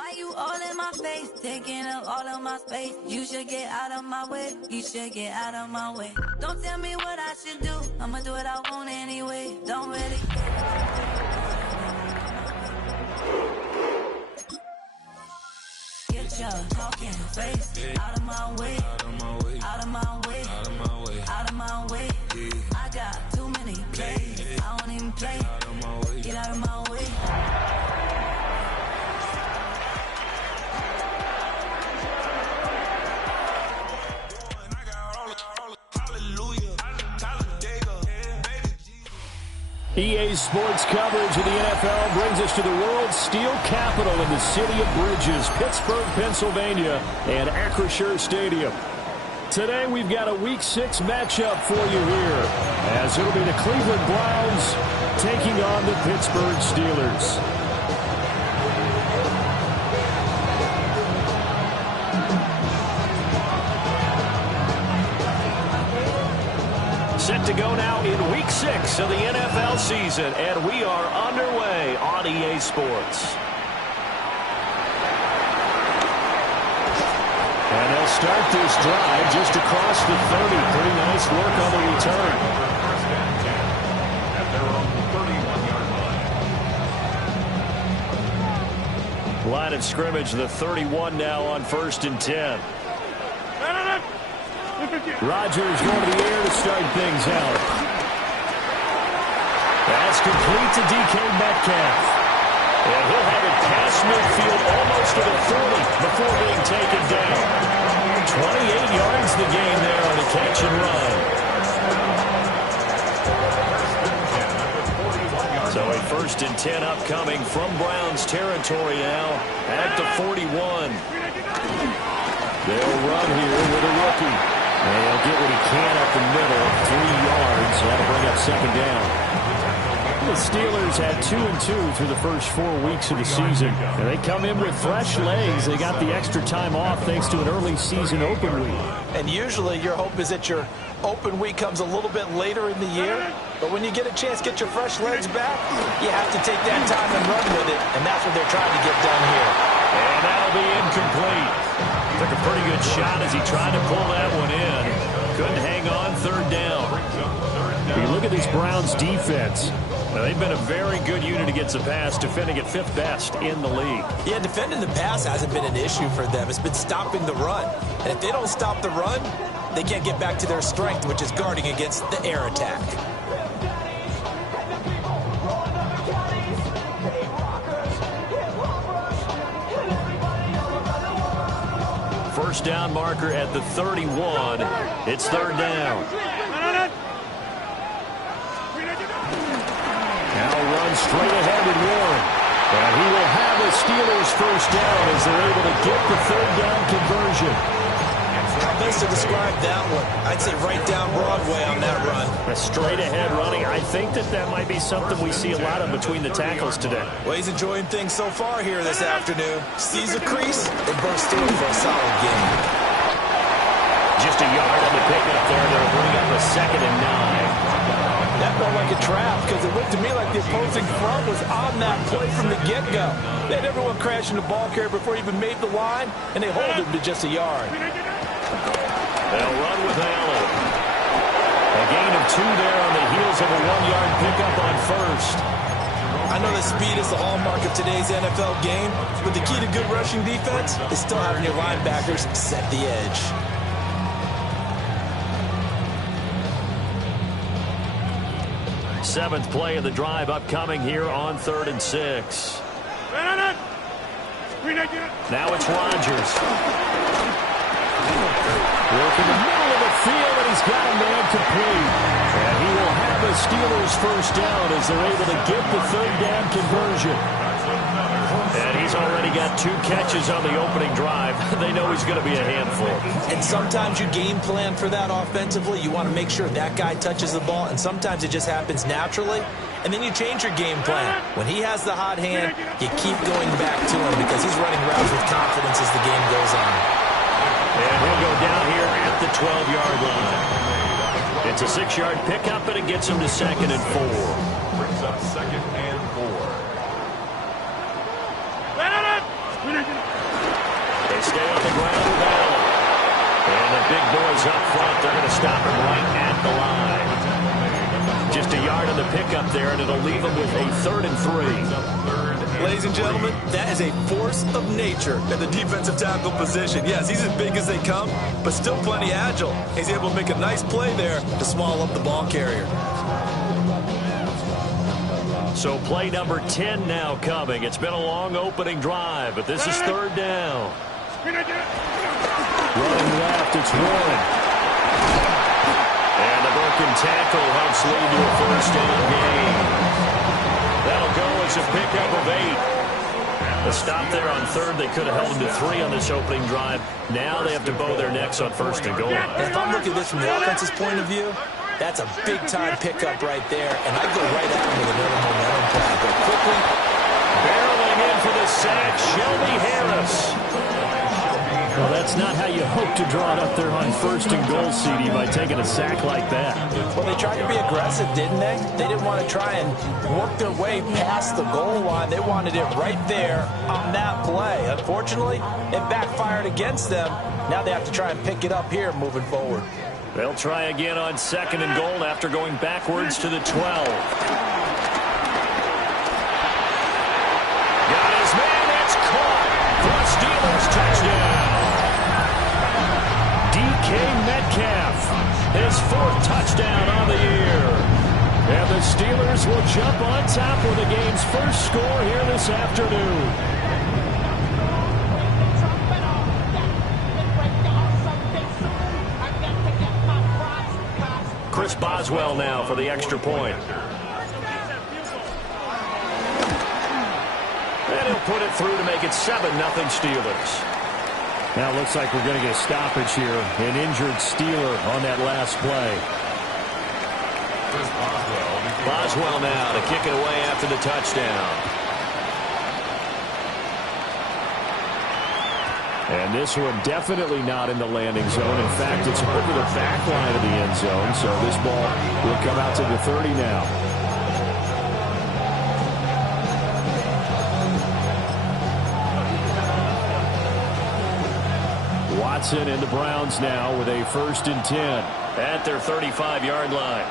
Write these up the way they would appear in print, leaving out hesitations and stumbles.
Why you all in my face, taking up all of my space? You should get out of my way, you should get out of my way. Don't tell me what I should do, I'ma do what I want anyway. Don't really get your talking face out of my way, out of my way, out of my way, out of my way, out of my way. I got too many plays, I don't even play. Get out of my way. EA Sports coverage of the NFL brings us to the world's steel capital in the city of Bridges, Pittsburgh, Pennsylvania, and Acrisure Stadium. Today we've got a Week 6 matchup for you here, as it'll be the Cleveland Browns taking on the Pittsburgh Steelers. Set to go now in Week 6 of the NFL season, and we are underway on EA Sports. And they'll start this drive just across the 30. Pretty nice work on the return. At their own 31-yard line. Line of scrimmage, the 31 now on 1st and 10. Rodgers going to the air to start things out. That's complete to DK Metcalf. And he'll have it past midfield almost to the 40 before being taken down. 28 yards the gain there on a catch and run. So a 1st and 10 upcoming from Browns territory now. Back to 41. They'll run here with a rookie. And he'll get what he can up the middle, 3 yards. That'll bring up 2nd down. The Steelers had 2-2 through the first 4 weeks of the season. And they come in with fresh legs. They got the extra time off thanks to an early season open week. And usually your hope is that your open week comes a little bit later in the year. But when you get a chance to get your fresh legs back, you have to take that time and run with it. And that's what they're trying to get done here. And that'll be incomplete. Took a pretty good shot as he tried to pull that one in. Couldn't hang on, 3rd down. You look at this Browns defense. Now, they've been a very good unit against the pass, defending at 5th best in the league. Yeah, defending the pass hasn't been an issue for them. It's been stopping the run. And if they don't stop the run, they can't get back to their strength, which is guarding against the air attack. First down marker at the 31. It's 3rd down. Now run straight ahead with Warren. And he will have the Steelers first down as they're able to get the 3rd down conversion. How best to describe that one? I'd say right down Broadway on that run. A straight ahead running. I think that might be something we see a lot of between the tackles today. Well, he's enjoying things so far here this afternoon. Sees a crease and bursts through for a solid game. Just a yard on the pickup there. They'll bring up a 2nd and 9. That felt like a trap because it looked to me like the opposing front was on that play from the get-go. They had everyone crashing the ball carrier before he even made the line, and they hold him to just a yard. They'll run with Allen. A gain of 2 there on the heels of a 1-yard pickup on 1st. I know that speed is the hallmark of today's NFL game, but the key to good rushing defense is still having your linebackers set the edge. Seventh play of the drive upcoming here on 3rd and 6. Now it's Rodgers. Working the middle of the field, and he's got a man complete. And he will have the Steelers first down as they're able to get the 3rd down conversion. And he's already got 2 catches on the opening drive. They know he's going to be a handful. And sometimes you game plan for that offensively. You want to make sure that guy touches the ball, and sometimes it just happens naturally. And then you change your game plan. When he has the hot hand, you keep going back to him because he's running routes with confidence as the game goes on. And he'll go down here at the 12-yard line. It's a 6-yard pickup, and it gets him to 2nd and 4. Brings up 2nd and 4. They stay on the ground with Allen. And the big boys up front, they're going to stop him right at the line. Just a yard on the pickup there, and it'll leave them with a 3rd and 3. Ladies and gentlemen, that is a force of nature at the defensive tackle position. Yes, he's as big as they come, but still plenty agile. He's able to make a nice play there to swallow up the ball carrier. So play number 10 now coming. It's been a long opening drive, but this is 3rd down. Running left, it's Warren. And the broken tackle helps lead to a 1st down gain. That'll go as a pickup of 8. The stop there on 3rd, they could have held them to 3 on this opening drive. Now they have to bow their necks on 1st and goal. If I'm looking at this from the offense's point of view, that's a big-time pickup right there, and I go right at him with another momentum play. Go quickly. Barreling in for the sack, Shelby Harris. Well, that's not how you hope to draw it up there on 1st and goal, CD, by taking a sack like that. Well, they tried to be aggressive, didn't they? They didn't want to try and work their way past the goal line. They wanted it right there on that play. Unfortunately, it backfired against them. Now they have to try and pick it up here moving forward. They'll try again on 2nd and goal after going backwards to the 12. Got his man, that's caught for a Steelers touchdown. DK Metcalf, his 4th touchdown on the year. And the Steelers will jump on top with the game's first score here this afternoon. Chris Boswell now for the extra point. And he'll put it through to make it 7-0 Steelers. Now it looks like we're going to get a stoppage here. An injured Steeler on that last play. Boswell now to kick it away after the touchdown. And this one definitely not in the landing zone. In fact, it's over the back line of the end zone. So this ball will come out to the 30 now. Watson and the Browns now with a 1st and 10 at their 35-yard line.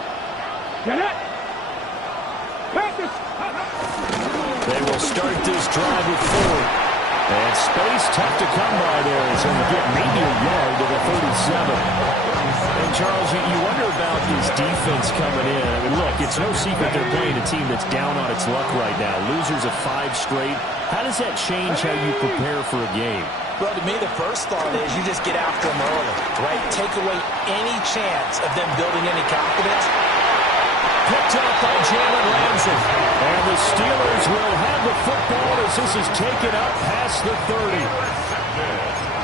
They will start this drive with 4. And space tough to come by there as they get maybe a yard to the 37. And, Charles, you wonder about this defense coming in. I mean, look, it's no secret they're playing a team that's down on its luck right now. Losers of 5 straight. How does that change how you prepare for a game? Well, to me, the first thought is you just get after them early, right? Take away any chance of them building any confidence. Picked up by Jalen Ramsey. And the Steelers will have the football as this is taken up past the 30.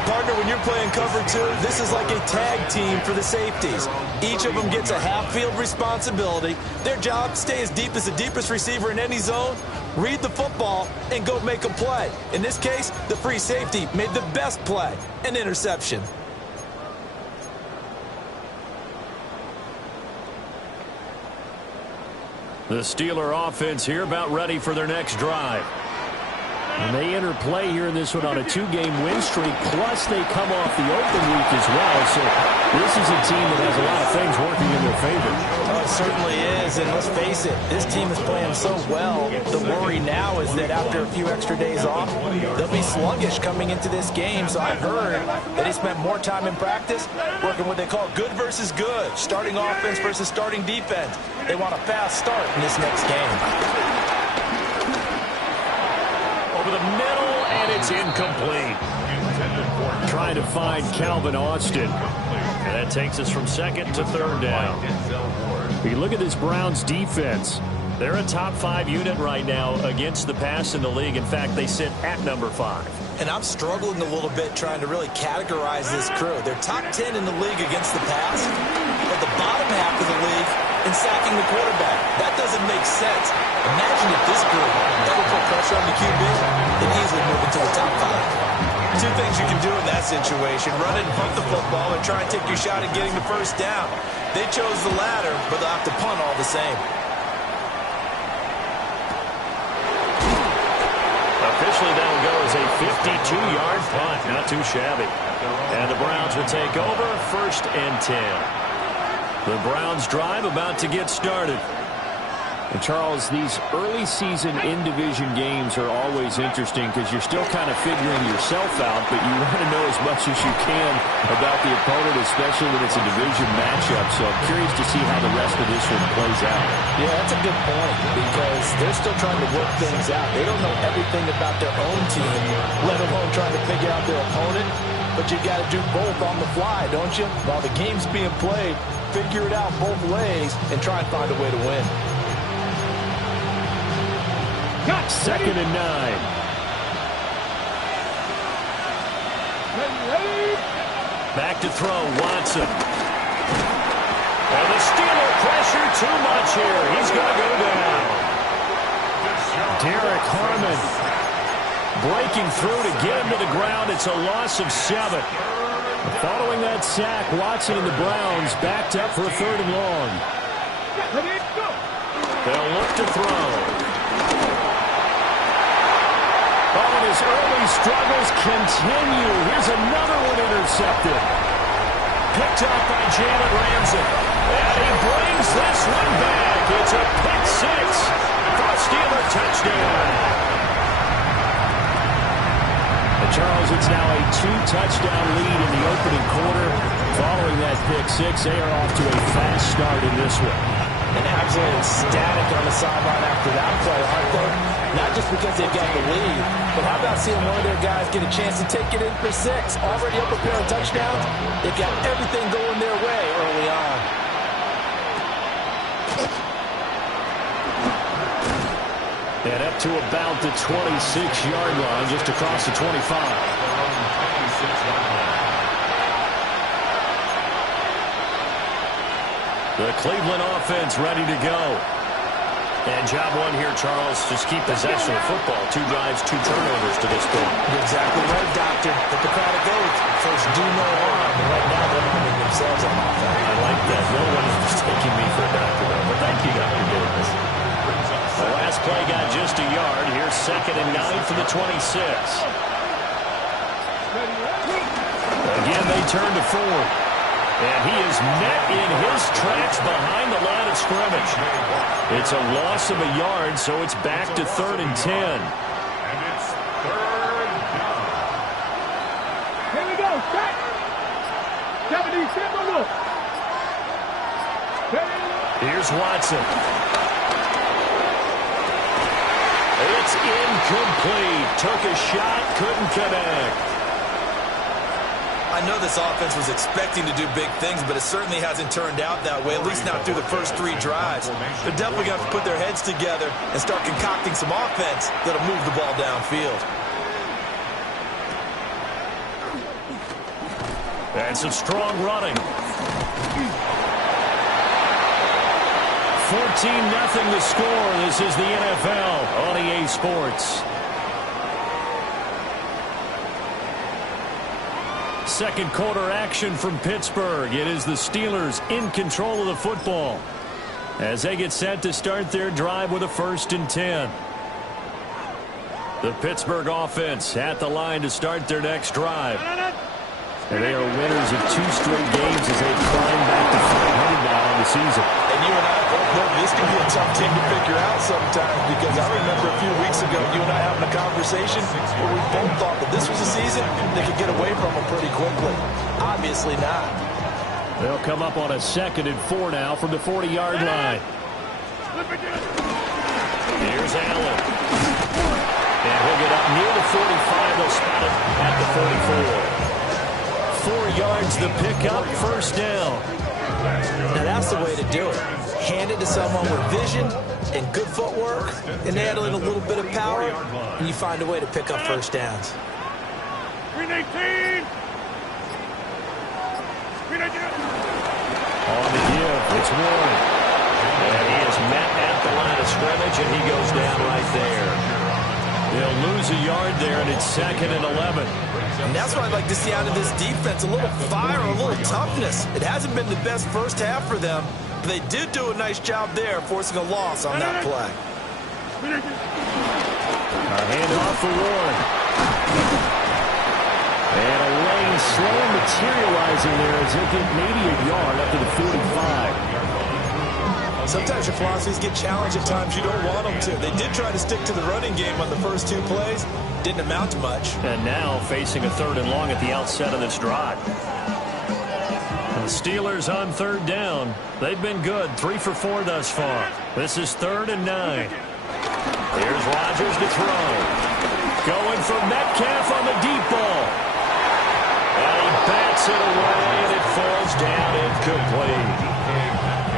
Partner, when you're playing cover 2, this is like a tag team for the safeties. Each of them gets a half-field responsibility. Their job, stay as deep as the deepest receiver in any zone, read the football, and go make a play. In this case, the free safety made the best play, an interception. The Steeler offense here about ready for their next drive. And they enter play here in this one on a 2-game win streak, plus they come off the open week as well. So this is a team that has a lot of things working in their favor. Oh, it certainly is, and let's face it, this team is playing so well. The worry now is that after a few extra days off, they'll be sluggish coming into this game. So I've heard that they spent more time in practice working what they call good versus good, starting offense versus starting defense. They want a fast start in this next game. Over the middle, and it's incomplete. Trying to find Calvin Austin. And that takes us from 2nd to 3rd down. If you look at this Browns defense, they're a top 5 unit right now against the pass in the league. In fact, they sit at number 5. And I'm struggling a little bit trying to really categorize this crew. They're top 10 in the league against the pass, but the bottom half of the league in sacking the quarterback. That doesn't make sense. Imagine if this group ever put pressure on the QB, they'd easily move into the top 5. 2 things you can do in that situation: run it and punt the football, or try and take your shot at getting the first down. They chose the latter, but they'll have to punt all the same. Officially, that'll go as a 52-yard punt. Not too shabby. And the Browns will take over, 1st and 10. The Browns drive about to get started. And Charles, these early season in-division games are always interesting because you're still kind of figuring yourself out, but you want to know as much as you can about the opponent, especially when it's a division matchup. So I'm curious to see how the rest of this one plays out. Yeah, that's a good point because they're still trying to work things out. They don't know everything about their own team, let alone trying to figure out their opponent. But you got to do both on the fly, don't you? While the game's being played, figure it out both ways and try and find a way to win. 2nd and 9. Back to throw, Watson. And the Steeler pressure too much here. He's going to go down. Derek Harmon breaking through to get him to the ground. It's a loss of 7. Following that sack, Watson and the Browns backed up for a 3rd and long. They'll look to throw. Oh, and his early struggles continue. Here's another one intercepted. Picked up by Jalen Ramsey. And he brings this one back. It's a pick 6 for a Steeler touchdown. And Charles, it's now a 2-touchdown lead in the opening quarter. Following that pick 6, they are off to a fast start in this one. And absolutely ecstatic on the sideline after that play, aren't they? Not just because they've got the lead, but how about seeing one of their guys get a chance to take it in for 6? Already up a pair of touchdowns. They've got everything going their way early on. And up to about the 26-yard line, just across the 25. The Cleveland offense ready to go. And job one here, Charles, just keep possession of football. 2 drives, 2 turnovers to this point. You're exactly right, Doctor. Hippocratic oath. First, do no harm. And right now, they're harming themselves on offense. I like that. No one is taking me for a doctor, though. But thank you, Dr. Davis. The last play got just a yard. Here's 2nd and 9 for the 26. Again, they turn to Ford. And he is met in his tracks behind the line of scrimmage. It's a loss of a yard, so it's back to 3rd and 10. And it's 3rd down. Here we go. Set. 77 look. Here's Watson. It's incomplete. Took a shot, couldn't connect. I know this offense was expecting to do big things, but it certainly hasn't turned out that way, at least not through the first 3 drives. They're definitely going to have to put their heads together and start concocting some offense that'll move the ball downfield. And some strong running. 14-0 the score. This is the NFL on EA Sports. Second quarter action from Pittsburgh. It is the Steelers in control of the football as they get set to start their drive with a 1st and 10. The Pittsburgh offense at the line to start their next drive. And they are winners of 2 straight games as they climb back to 500 now on the season. And you and I both know this can be a tough team to figure out sometimes, because I remember a few weeks ago you and I having a conversation where we both thought that this was a season they could get away from them pretty quickly. Obviously not. They'll come up on a 2nd and 4 now from the 40-yard line. Here's Allen. And he'll get up near the 45. They'll spot it at the 44. 4 yards the pickup, 1st down. Now that's the way to do it. Hand it to someone with vision and good footwork, and add in a little bit of power, and you find a way to pick up 1st downs. 319. On the give, it's Warren. And he is met at the line of scrimmage, and he goes down right there. They'll lose a yard there, and it's 2nd and 11. And that's what I'd like to see out of this defense, a little fire, a little toughness. It hasn't been the best first half for them, but they did do a nice job there, forcing a loss on that play. A handoff for Warren. slow in materializing there as they get maybe a yard up to the 45. Sometimes your philosophies get challenged at times you don't want them to. They did try to stick to the running game on the first 2 plays. Didn't amount to much. And now facing a 3rd and long at the outset of this drive. The Steelers on 3rd down. They've been good, 3 for 4 thus far. This is 3rd and 9. Here's Rodgers to throw. Going for Metcalf on the deep ball. And he bats it away, and it falls down incomplete.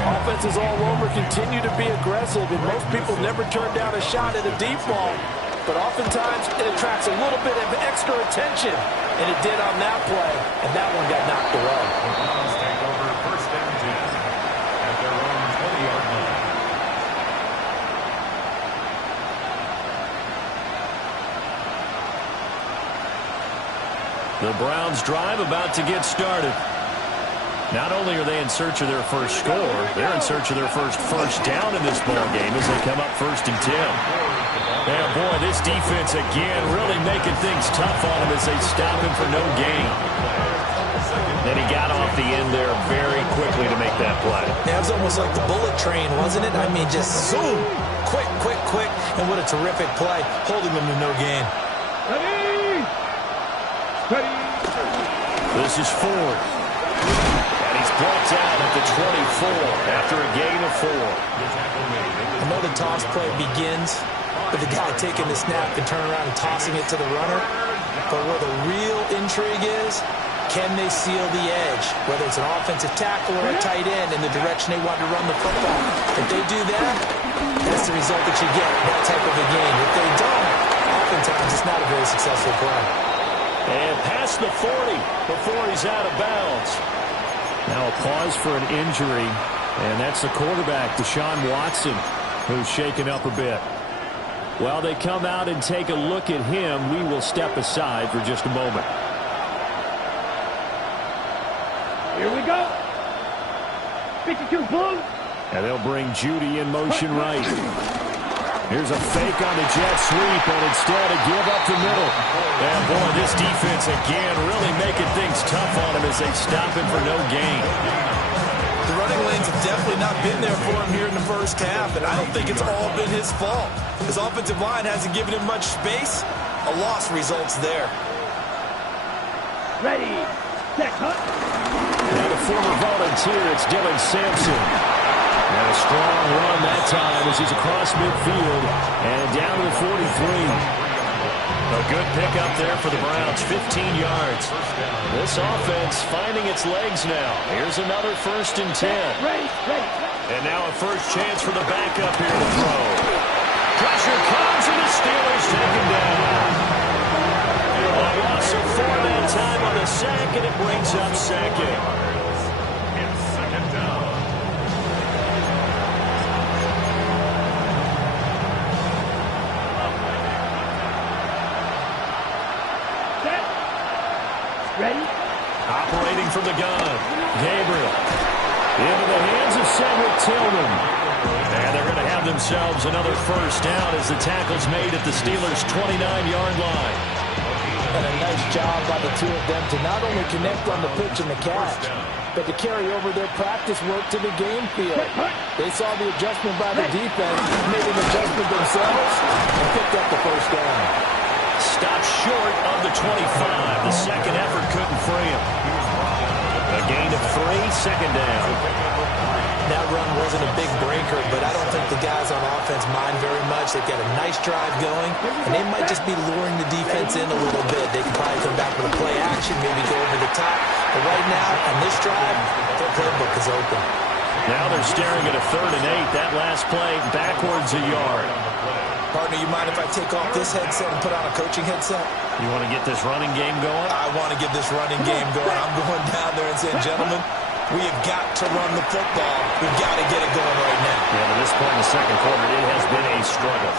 Offenses all over continue to be aggressive, and most people never turn down a shot at a deep ball. But oftentimes it attracts a little bit of extra attention, and it did on that play, and that one got knocked away. The Browns take over 1st and 10 at their own 20-yard line. The Browns drive about to get started. Not only are they in search of their first score, they're in search of their first down in this ball game as they come up 1st and 10. And boy, this defense again really making things tough on him as they stop him for no gain. Then he got off the end there very quickly to make that play. That was almost like the bullet train, wasn't it? I mean, just zoom, quick, quick, quick, and what a terrific play, holding them to no gain. Ready! Ready! This is Ford. And he's brought down at the 24 after a gain of 4. I know the toss play begins with the guy taking the snap and turning around and tossing it to the runner. But where the real intrigue is, can they seal the edge? Whether it's an offensive tackle or a tight end in the direction they want to run the football. If they do that, that's the result that you get in that type of a game. If they don't, oftentimes it's not a very successful play. And past the 40 before he's out of bounds. Now a pause for an injury, and that's the quarterback, Deshaun Watson, who's shaken up a bit. While they come out and take a look at him, we will step aside for just a moment. Here we go. 52 blue. And they'll bring Judy in motion right. Here's a fake on the jet sweep, and instead a give up the middle. And boy, this defense again really making things tough on him as they stop him for no gain. The running lanes have definitely not been there for him here in the first half, and I don't think it's all been his fault. His offensive line hasn't given him much space. A loss results there. Ready. Set. Hunt. Now the former volunteer, it's Dylan Sampson. And a strong run that time as he's across midfield and down to the 43. A good pickup there for the Browns, 15 yards. This offense finding its legs now. Here's another 1st and 10. And now a first chance for the backup here to throw. Pressure comes and the Steelers take him down. A loss of 4 that time on the sack, and it brings up 2nd. It's 2nd down. Ready? Operating from the gun. Gabriel. Into the hands of Cedric Tillman. And they're going to have themselves another first down as the tackle's made at the Steelers' 29-yard line. And a nice job by the two of them to not only connect on the pitch and the catch, but to carry over their practice work to the game field. They saw the adjustment by the defense, made an adjustment themselves, and picked up the first down. Stopped short of the 25. The second effort couldn't free him. A gain of 3, 2nd down. That run wasn't a big breaker, but I don't think the guys on offense mind very much. They've got a nice drive going, and they might just be luring the defense in a little bit. They can probably come back with a play action, maybe go over the top. But right now, on this drive, their playbook is open. Now they're staring at a 3rd and 8. That last play, backwards a yard. Partner, you mind if I take off this headset and put on a coaching headset? You want to get this running game going? I want to get this running game going. I'm going down there and saying, gentlemen, we have got to run the football. We've got to get it going right now. Yeah, to this point in the second quarter, it has been a struggle.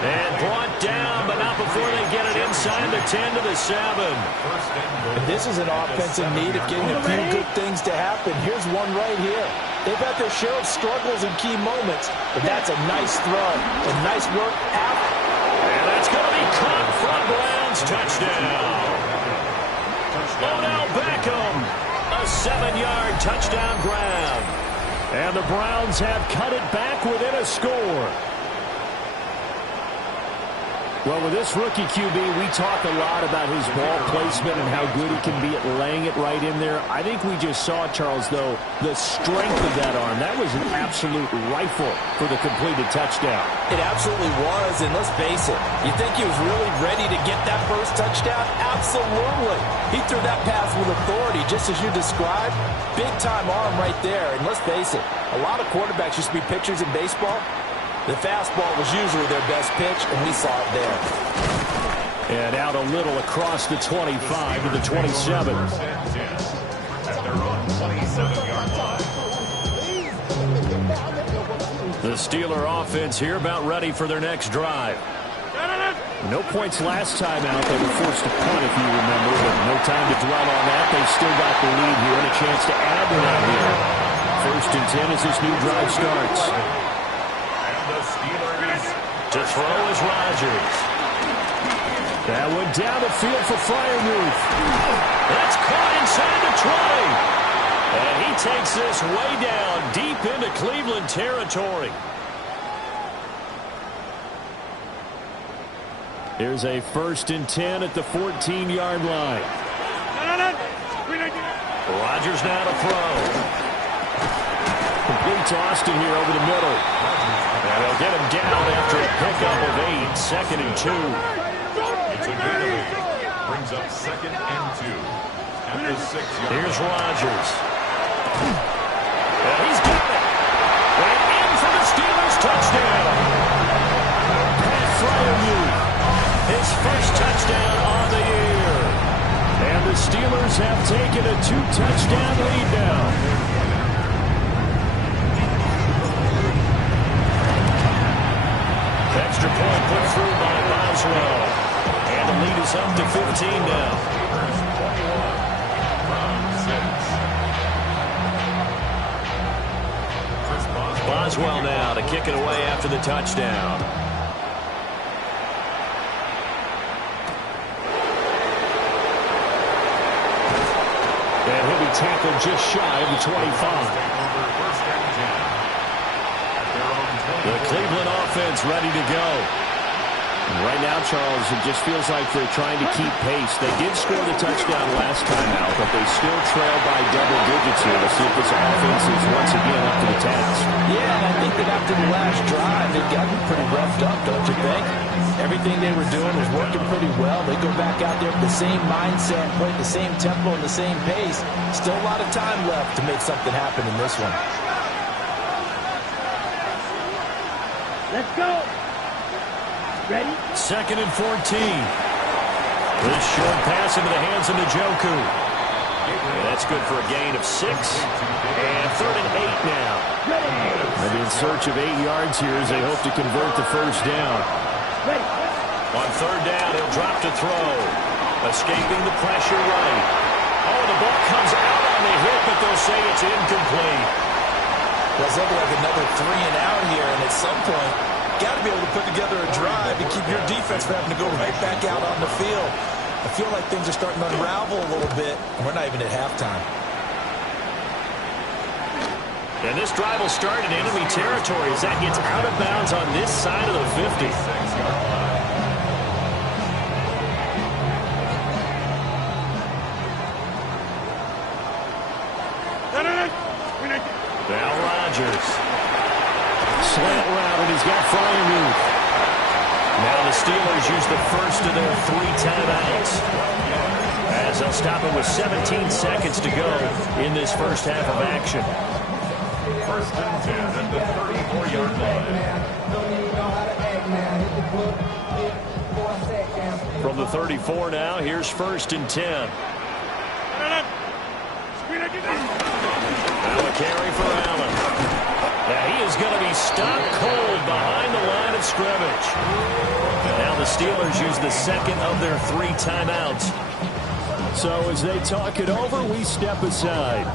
And brought down, but not before they get it inside the 10 to the 7. And this is an offensive need of getting a few good things to happen. Here's one right here. They've had their share of struggles in key moments, but that's a nice throw and nice work after. And that's going to be caught from Browns. Touchdown. Odell Beckham, a 7-yard touchdown grab. And the Browns have cut it back within a score. Well, with this rookie QB, we talk a lot about his ball placement and how good he can be at laying it right in there. I think we just saw, Charles, though, the strength of that arm. That was an absolute rifle for the completed touchdown. It absolutely was, and let's face it, you think he was really ready to get that first touchdown? Absolutely. He threw that pass with authority, just as you described. Big-time arm right there, and let's face it, a lot of quarterbacks used to be pitchers in baseball. The fastball was usually their best pitch, and we saw it there. And out a little across the 25 to the 27. At their own 27-yard line. The Steeler offense here about ready for their next drive. No points last time out. They were forced to punt, if you remember, but no time to dwell on that. They've still got the lead here and a chance to add to that here. 1st and 10 as this new drive starts. To throw is Rodgers. That went down the field for Freiermuth. That's caught inside the 20. And he takes this way down deep into Cleveland territory. Here's a 1st and 10 at the 14-yard line. Rodgers now to throw. Complete to Austin here over the middle. And they'll get him down after a pickup of 8. 2nd and 2. It's a gain of 8. Brings up 2nd and 2. At the 6-yard line. Here's Rodgers. And he's got it. And in for the Steelers touchdown. Pat Freiermuth, his first touchdown on the year. And the Steelers have taken a 2-touchdown lead now. Extra point put through by Boswell. And the lead is up to 15 now. Boswell now to kick it away after the touchdown. And he'll be tackled just shy of the 25. The Cleveland offense ready to go. And right now, Charles, it just feels like they're trying to keep pace. They did score the touchdown last time out, but they still trail by double digits here. Let's see if this offense is once again up to the task. Yeah, and I think that after the last drive, they've gotten pretty roughed up, don't you think? Everything they were doing was working pretty well. They go back out there with the same mindset, playing the same tempo and the same pace. Still a lot of time left to make something happen in this one. Let's go. Ready? 2nd and 14. This short pass into the hands of Njoku. That's good for a gain of 6. And 3rd and 8 now. Maybe in search of 8 yards here as they hope to convert the first down. Ready. On 3rd down, he'll drop to throw. Escaping the pressure right. Oh, the ball comes out on the hit, but they'll say it's incomplete. Well, it's looking like another 3 and out here, and at some point, got to be able to put together a drive to keep your defense from having to go right back out on the field. I feel like things are starting to unravel a little bit, and we're not even at halftime. And this drive will start in enemy territory as that gets out of bounds on this side of the 50. Now Rodgers. Slant route, and he's got Freiermuth. Now the Steelers use the first of their 3 timeouts, as they'll stop it with 17 seconds to go in this first half of action. 1st and 10 at the 34-yard line. From the 34 now, here's 1st and 10. Now a carry for Allen. Now he is going to be stopped cold behind the line of scrimmage. And now the Steelers use the 2nd of their 3 timeouts. So as they talk it over, we step aside.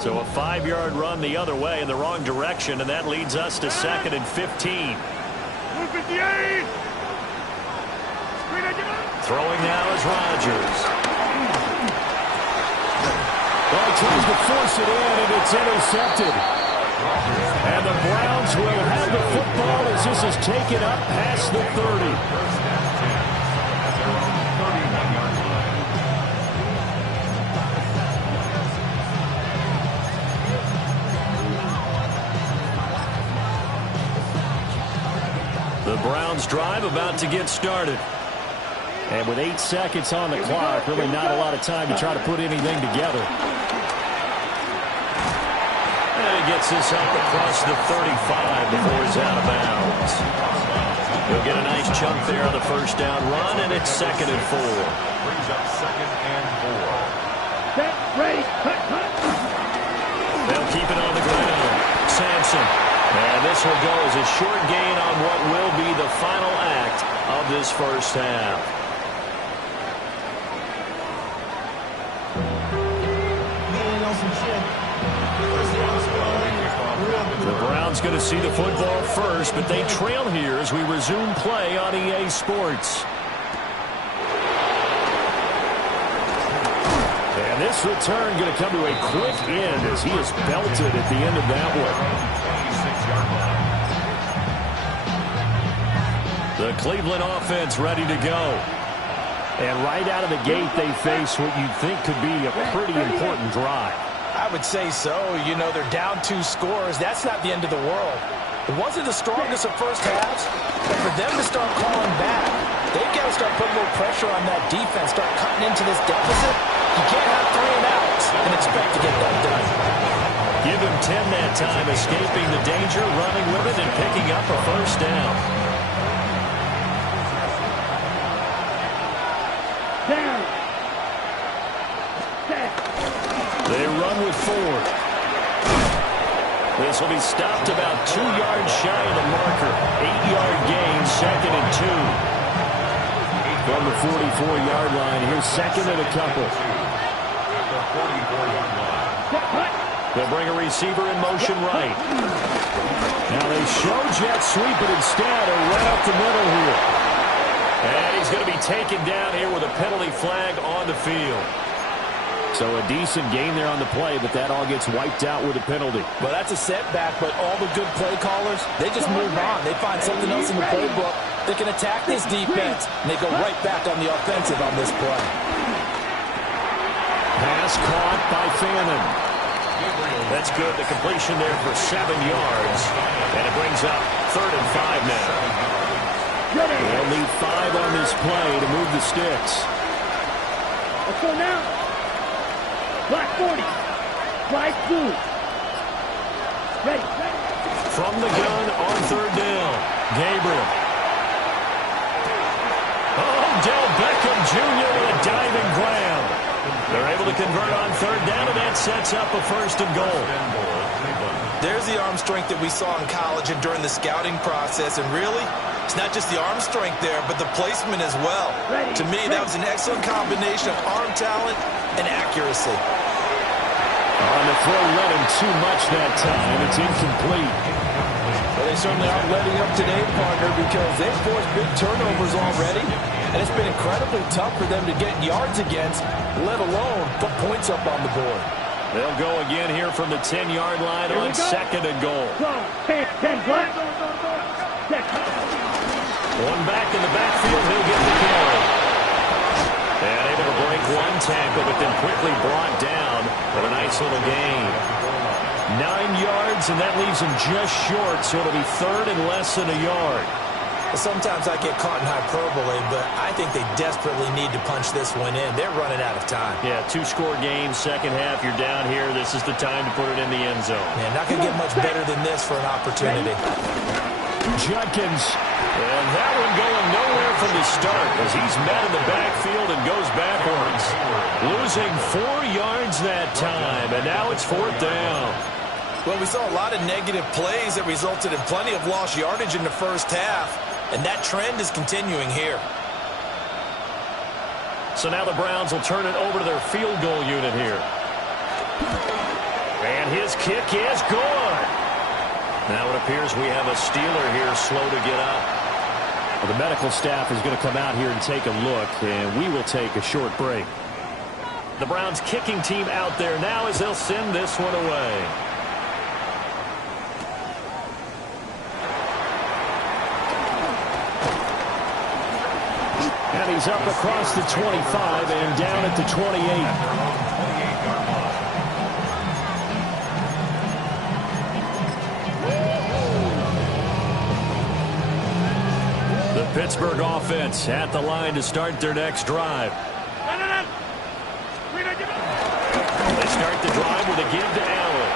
So a 5-yard run the other way in the wrong direction, and that leads us to 2nd and 15. Throwing now is Rodgers. force it in, and it's intercepted. And the Browns will have the football as this is taken up past the 30. The Browns drive about to get started. And with 8 seconds on the clock, really not a lot of time to try to put anything together. And he gets this up across the 35 before he's out of bounds. He'll get a nice chunk there on the first down run, and it's 2nd and 4. Brings up 2nd and 4. Set, ready, cut, cut. They'll keep it on the ground. Sampson. And this will go as a short gain on what will be the final act of this first half. The Browns going to see the football first, but they trail here as we resume play on EA Sports. And this return going to come to a quick end as he is belted at the end of that one. The Cleveland offense ready to go. And right out of the gate, they face what you'd think could be a pretty important drive. I would say so. You know, they're down 2 scores. That's not the end of the world. It wasn't the strongest of first halves, but for them to start calling back, they've got to start putting a little pressure on that defense, start cutting into this deficit. You can't have 3 and outs and expect to get that done. Give him 10 that time, escaping the danger, running with it, and picking up a first down. Down. Set. They run with 4. This will be stopped about 2 yards shy of the marker. 8-yard gain, 2nd and 2. From the 44-yard line, here's 2nd and a couple. They'll bring a receiver in motion right. Now they show jet sweep, but instead a run up the middle here. And he's going to be taken down here with a penalty flag on the field. So a decent gain there on the play, but that all gets wiped out with a penalty. Well, that's a setback, but all the good play callers, they just move on. They find something else in the playbook. They can attack this defense, and they go right back on the offensive on this play. Pass caught by Fannin. That's good. The completion there for 7 yards. And it brings up 3rd and 5 now. They'll need 5 on this play to move the sticks. Let's go now. Black 40. Slide 2. Ready. From the gun on 3rd down. Gabriel. Del Beckham Jr. with a diving grab. They're able to convert on 3rd down, and that sets up a 1st and goal. There's the arm strength that we saw in college and during the scouting process. And really, it's not just the arm strength there, but the placement as well. To me, that was an excellent combination of arm talent and accuracy. On the throw, let him too much that time. It's incomplete. Well, they certainly aren't letting up today, partner, because they've forced big turnovers already. And it's been incredibly tough for them to get yards against, let alone put points up on the board. They'll go again here from the 10-yard line on 2nd and goal. Go. 10, black. One back in the backfield, he'll get the carry. And able to break one tackle, but then quickly brought down with a nice little gain. 9 yards, and that leaves him just short, so it'll be 3rd and less than a yard. Sometimes I get caught in hyperbole, but I think they desperately need to punch this one in. They're running out of time. Yeah, 2-score game, second half. You're down here. This is the time to put it in the end zone. Man, not going to get much better than this for an opportunity. Judkins. And that one going nowhere from the start as he's met in the backfield and goes backwards. Losing 4 yards that time, and now it's 4th down. Well, we saw a lot of negative plays that resulted in plenty of lost yardage in the first half, and that trend is continuing here. So now the Browns will turn it over to their field goal unit here. And his kick is good. Now it appears we have a Steeler here slow to get up. Well, the medical staff is going to come out here and take a look, and we will take a short break. The Browns kicking team out there now as they'll send this one away. And he's up across the 25 and down at the 28. Pittsburgh offense at the line to start their next drive. They start the drive with a give to Allen.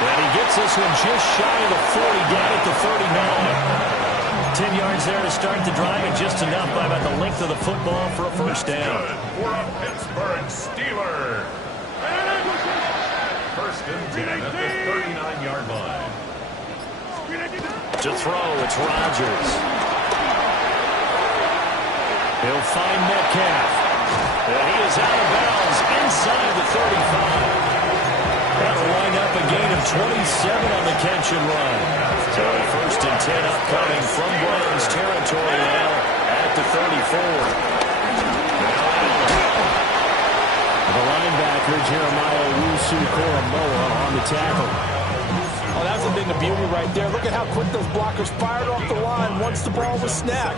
And he gets this one just shy of the 40, down at the 39. 10 yards there to start the drive, and just enough by about the length of the football for a first down. For a Pittsburgh Steeler. First and 10 at the 39-yard line. To throw, it's Rodgers. He'll find Metcalf. And he is out of bounds inside the 35. That'll wind up a gain of 27 on the catch and run. So first and 10 upcoming from Browns territory now at the 34. The linebacker, Jeremiah Owusu-Koramoah, on the tackle. Oh, that's been the beauty right there. Look at how quick those blockers fired off the line once the ball was snapped.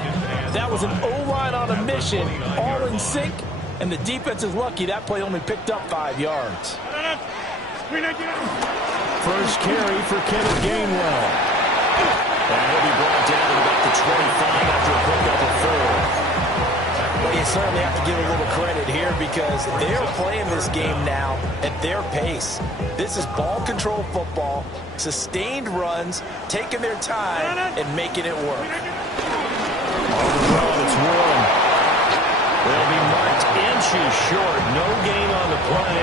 That was an O-line on a mission, all in sync, and the defense is lucky that play only picked up 5 yards. First carry for Kenneth Gainwell. And he'll be brought down at about the 25 after a pickup of 4. Well, you certainly have to give a little credit here because they're playing this game now at their pace. This is ball control football, sustained runs, taking their time, and making it work. On the run, it's Warren. They'll be marked inches short. No gain on the play,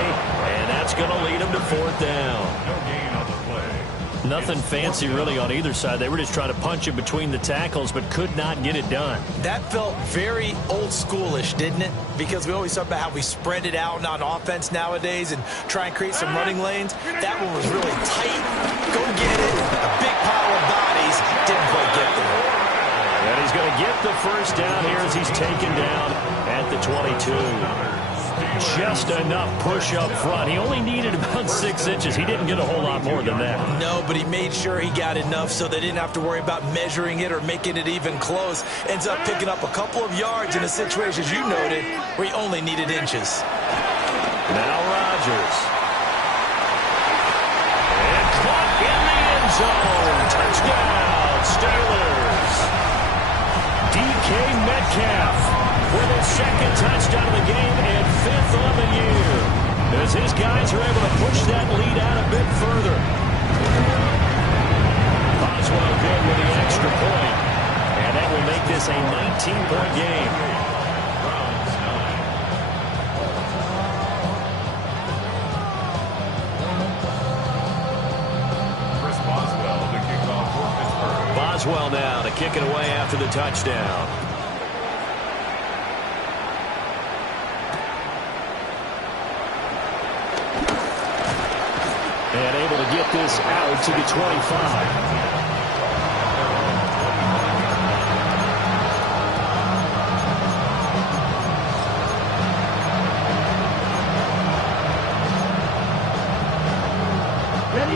and that's going to lead them to fourth down. No gain on the play. Nothing fancy really on either side. They were just trying to punch it between the tackles, but could not get it done. That felt very old schoolish, didn't it? Because we always talk about how we spread it out on offense nowadays and try and create some running lanes. That one was really tight. Go get it. A big pile of bodies. Didn't quite get there. And he's going to get the first down here as he's taken down at the 22. Just enough push up front. He only needed about 6 inches. He didn't get a whole lot more than that. No, but he made sure he got enough so they didn't have to worry about measuring it or making it even close. Ends up picking up a couple of yards in a situation, as you noted, where he only needed inches. Now Rodgers. And caught in the end zone. Touchdown, Steelers. DK Metcalf with his second touchdown of the game and 5th on the year, as his guys are able to push that lead out a bit further. Boswell good with the extra point, and that will make this a 19-point game. Browns 9. Chris Boswell to kick off for Pittsburgh. Boswell now to kick it away after the touchdown. And able to get this out to the 25.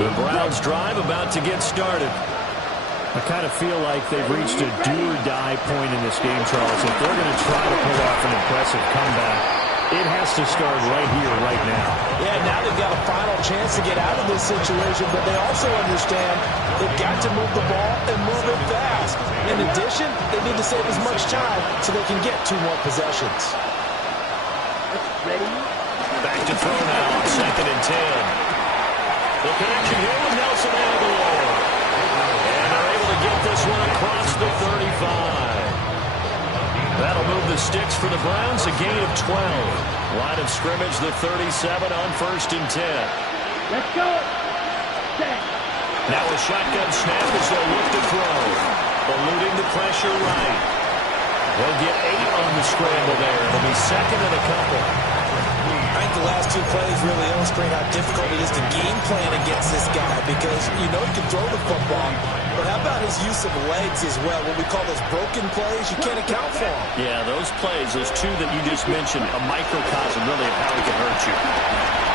The Browns drive about to get started. I kind of feel like they've reached a do-or-die point in this game, Charles. If they're going to try to pull off an impressive comeback, it has to start right here, right now. Yeah, now they've got a final chance to get out of this situation, but they also understand they've got to move the ball and move it fast. In addition, they need to save as much time so they can get 2 more possessions. Ready? Back to throw now, 2nd and 10. The connection here with Nelson Aguilar. And they're able to get this one across the 35. That'll move the sticks for the Browns, a gain of 12. Line of scrimmage, the 37 on 1st and 10. Let's go. Set. Now a shotgun snap as they'll look to throw. Eluding the pressure right. They'll get 8 on the scramble there. It'll be 2nd and a couple. I think the last 2 plays really illustrate how difficult it is to game plan against this guy because you know he can throw the football, but But how about his use of legs as well? What we call those broken plays, you can't account for them. Yeah, those plays, those two that you just mentioned, a microcosm really of how he can hurt you.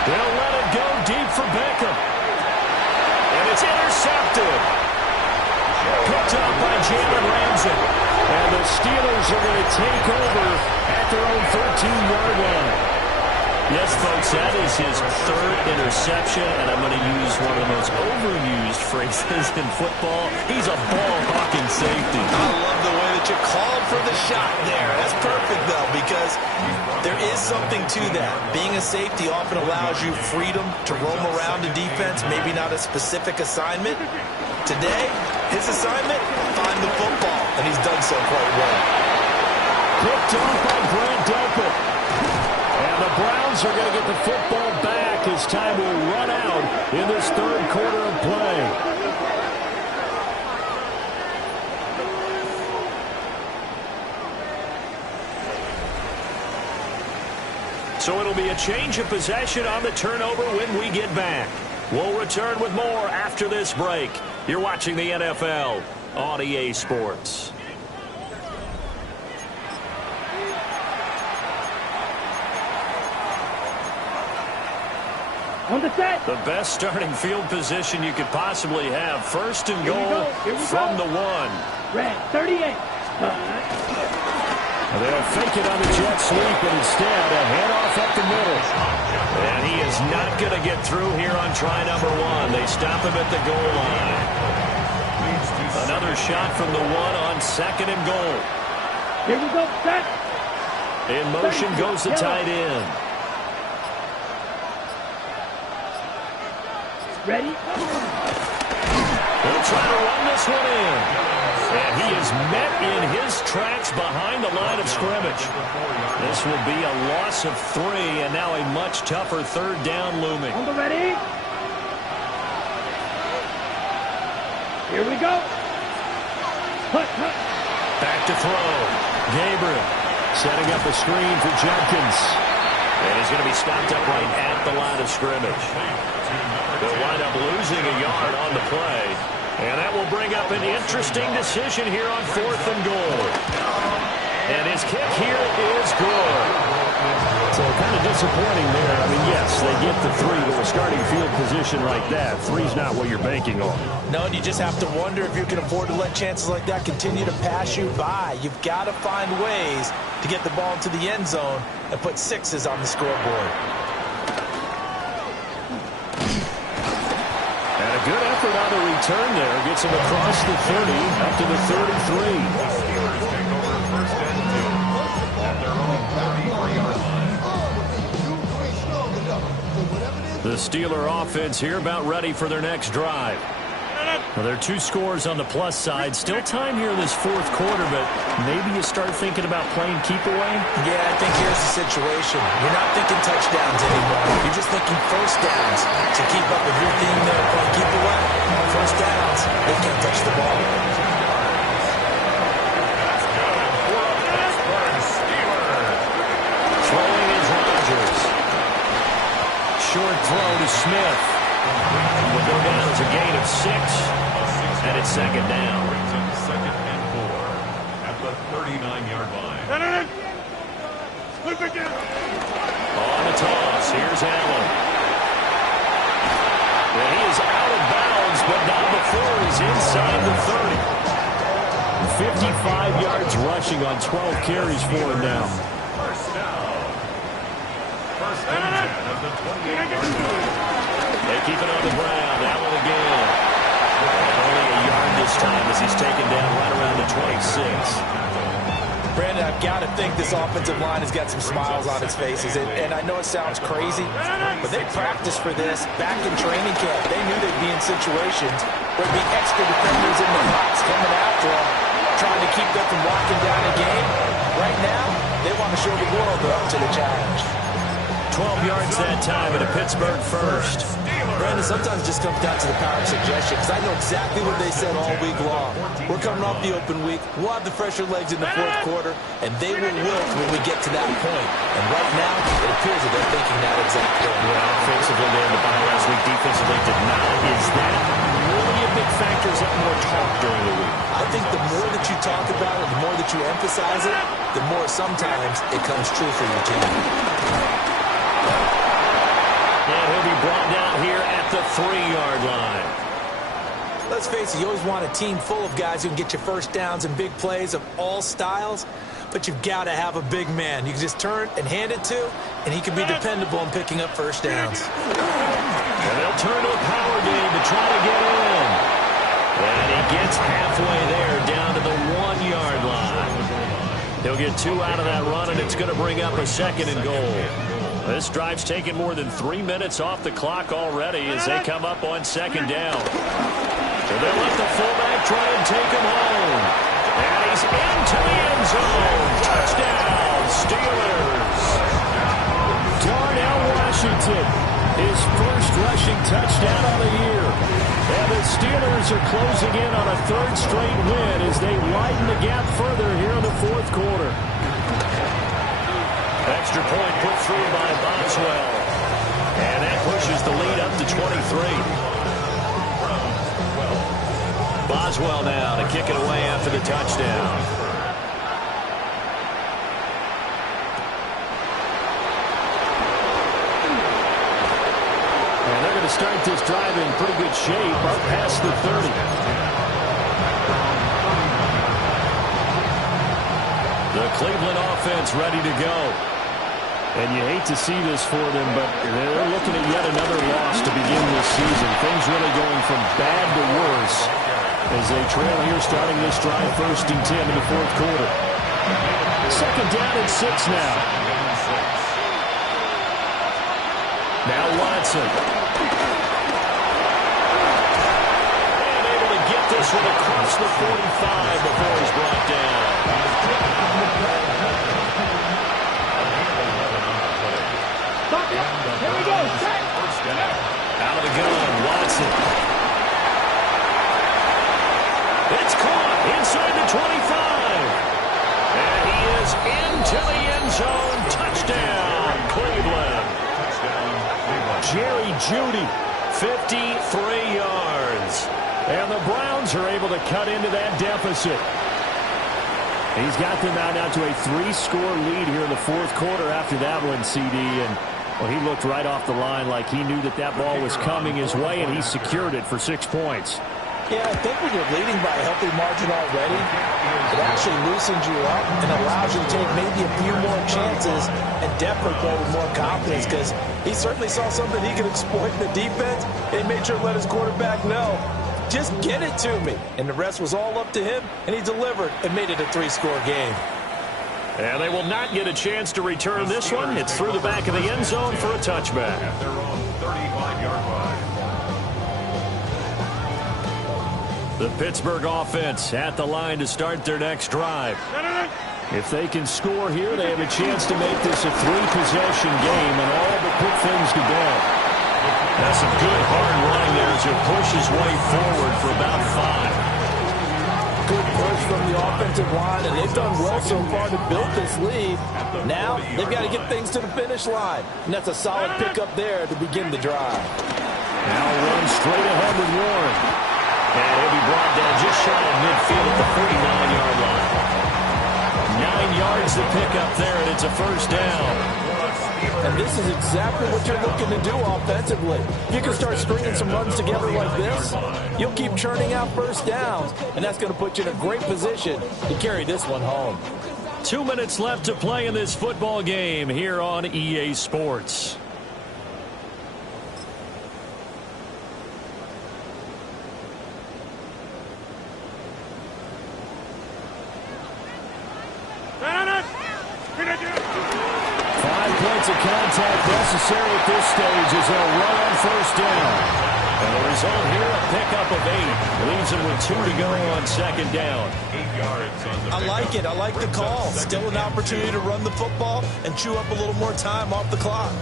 They'll let it go deep for Beckham. And it's intercepted. Picked up by Jalen Ramsey. And the Steelers are going to take over at their own 13-yard line. Yes, folks, that is his third interception, and I'm going to use one of the most overused phrases in football. He's a ball-hawking safety. I love the way that you called for the shot there. That's perfect, though, because there is something to that. Being a safety often allows you freedom to roam around a defense, maybe not a specific assignment. Today, his assignment, find the football, and he's done so quite well. Picked off by Grant Delpit. And the Browns are going to get the football back as time will run out in this third quarter of play. So it'll be a change of possession on the turnover when we get back. We'll return with more after this break. You're watching the NFL on EA Sports. On the set. The best starting field position you could possibly have. First and goal from the one. Red, 38. They'll fake it on the jet sweep, but instead a handoff up the middle. And he is not going to get through here on try number one. They stop him at the goal line. Another shot from the one on second and goal. Here we go, set. In motion goes the tight end. Ready? He'll try to run this one in. And he is met in his tracks behind the line of scrimmage. This will be a loss of 3, and now a much tougher third down looming. On the ready? Here we go. Hut, hut. Back to throw. Gabriel setting up a screen for Jenkins. And he's going to be stopped up right at the line of scrimmage. They'll wind up losing a yard on the play. And that will bring up an interesting decision here on 4th and goal. And his kick here is good. So kind of disappointing there. I mean, yes, they get the 3 to a starting field position like that. 3's not what you're banking on. No, and you just have to wonder if you can afford to let chances like that continue to pass you by. You've got to find ways to get the ball into the end zone and put 6s on the scoreboard. Good effort on the return there. Gets him across the 30 up to the 33. Steelers take over first and 2 at their own 33-yard line. The Steeler offense here about ready for their next drive. Well, there are 2 scores on the plus side. Still time here in this 4th quarter, but maybe you start thinking about playing keep away? Yeah, I think here's the situation. You're not thinking touchdowns anymore. You're just thinking first downs. To keep up with your theme there, playing keep away, first downs, they can't touch the ball. Throwing is Rodgers. Short throw to Smith. Will go down as a gain of 6, and it's second down. Brings up second and 4 at the 39-yard line. On the toss, here's Allen. And he is out of bounds, but not before he's inside the 30. 55 yards rushing on 12 carries for him now. First down. First down of the 28-yard line. They keep it on the ground. Allen again. And only a yard this time as he's taken down right around the 26. Brandon, I've got to think this offensive line has got some smiles on its faces. And I know it sounds crazy, but they practiced for this back in training camp. They knew they'd be in situations where there'd be extra defenders in the box coming after them, trying to keep them from locking down a game. Right now, they want to show the world they're up to the challenge. 12 yards that time and a Pittsburgh first. Brandon, sometimes it just comes down to the power of suggestion, because I know exactly what they said all week long. We're coming off the open week. We'll have the fresher legs in the 4th quarter, and they will wilt when we get to that point. And right now, it appears that they're thinking that exact thing. Well, offensively, they had the bye last week. Defensively, did not. Is that really a big factors that more talk during the week? I think the more that you talk about it, the more that you emphasize it, the more sometimes it comes true for your team. And he'll be brought down here at the 3-yard line. Let's face it, you always want a team full of guys who can get you first downs and big plays of all styles, but you've got to have a big man you can just turn and hand it to, and he can be dependable in picking up first downs. And they'll turn to a power game to try to get in. And he gets halfway there down to the 1-yard line. He'll get 2 out of that run, and it's going to bring up a 2nd and goal. This drive's taken more than 3 minutes off the clock already as they come up on 2nd down. So they'll let the fullback try and take him home. And he's into the end zone. Touchdown, Steelers. Darnell Washington, his first rushing touchdown of the year. And the Steelers are closing in on a 3rd straight win as they widen the gap further here in the 4th quarter. Extra point put through by Boswell. And that pushes the lead up to 23. Boswell now to kick it away after the touchdown. And they're going to start this drive in pretty good shape up past the 30. The Cleveland offense ready to go. And you hate to see this for them, but they're looking at yet another loss to begin this season. Things really going from bad to worse as they trail here starting this drive 1st and 10 in the 4th quarter. 2nd down and 6 now. Now Watson. And able to get this one across the 45 before he's brought down. Here we go. Out of the gun, Watson. It's caught inside the 25. And he is into the end zone. Touchdown, Cleveland. Jerry Jeudy, 53 yards. And the Browns are able to cut into that deficit. He's got them now to a 3-score lead here in the 4th quarter after that one, CD. And well, he looked right off the line like he knew that ball was coming his way, and he secured it for 6 points. Yeah, I think when you're leading by a healthy margin already, it actually loosens you up and allows you to take maybe a few more chances and definitely play with more confidence, because he certainly saw something he could exploit in the defense and made sure to let his quarterback know, just get it to me. And the rest was all up to him, and he delivered and made it a 3-score game. And they will not get a chance to return this one. It's through the back of the end zone for a touchback. At their own 35-yard line. The Pittsburgh offense at the line to start their next drive. If they can score here, they have a chance to make this a 3-possession game and all but put things to bed. That's some good hard running there as he pushes way forward for about 5. Good push from the offensive line, and they've done well so far to build this lead. Now they've got to get things to the finish line, and that's a solid pickup there to begin the drive. Now run straight ahead with Warren. And he'll be brought down just shy of midfield at the 49-yard line. 9 yards to pick up there, and it's a 1st down. And this is exactly what you're looking to do offensively. You can start stringing some runs together like this. You'll keep churning out first downs, and that's going to put you in a great position to carry this one home. 2 minutes left to play in this football game here on EA Sports. Of contact necessary at this stage as they'll run on 1st down. And the result here, a pickup of 8. Leaves them with 2 to go on 2nd down. 8 yards on the I like it. I like the call. Still an opportunity to run the football and chew up a little more time off the clock.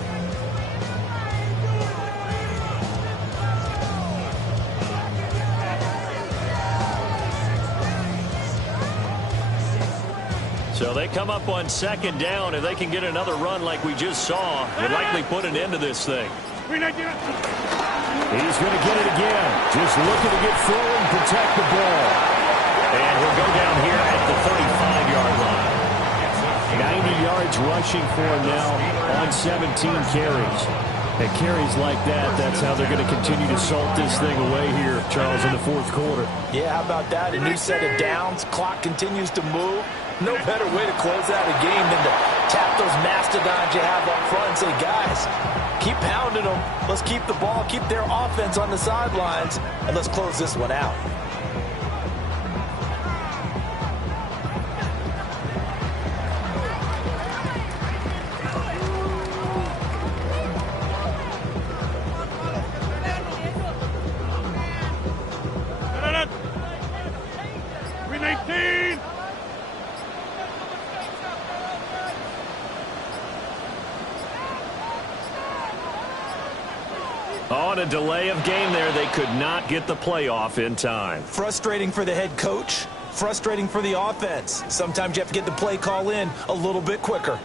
So they come up on 2nd down. If they can get another run like we just saw, would likely put an end to this thing. He's going to get it again. Just looking to get through and protect the ball. And he'll go down here at the 35-yard line. 90 yards rushing for him now on 17 carries. And carries like that, that's how they're going to continue to salt this thing away here, Charles, in the fourth quarter. Yeah, how about that? A new set of downs. Clock continues to move. No better way to close out a game than to tap those mastodons you have up front and say, guys, keep pounding them. Let's keep the ball, keep their offense on the sidelines, and let's close this one out. On a delay of game there, they could not get the playoff in time. Frustrating for the head coach, frustrating for the offense. Sometimes you have to get the play call in a little bit quicker.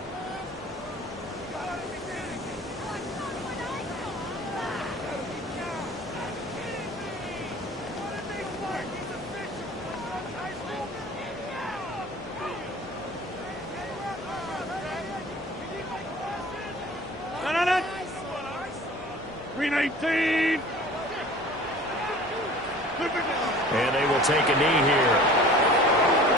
And they will take a knee here.